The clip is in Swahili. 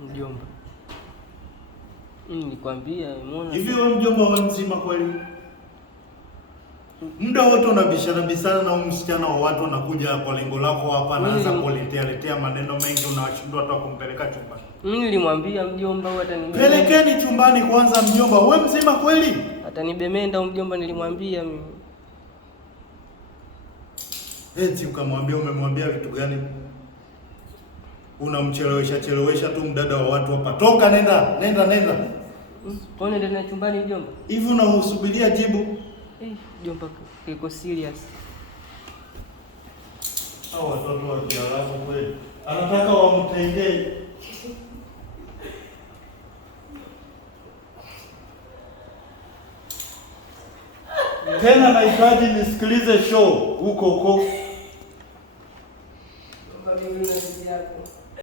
Mjomba, nikwambia umeona hivi wewe mjomba wa mzima kweli? Muda wote unabishana na msichana wa watu, anakuja kwa lengo lako hapa, anaanza kuletea maneno mengi, unashindwa hata kumpeleka chumbani. Nilimwambia mjomba huyu atanibemenda. Pelekeni chumbani kwanza mjomba, wewe mzima kweli? Atanibemenda mjomba, nilimwambia mimi. Eti ukamwambia, umemwambia vitu gani? Unamchelewesha tu mdada wa watu hapa. Toka, nenda. Pone nenda chumbani mjomba. Hivi unahusubiria jibu? Mjomba kiko serious. Hao watoto wa Kiarabu kweli. Anataka wamtendee. Tena nahitaji nisikilize show huko.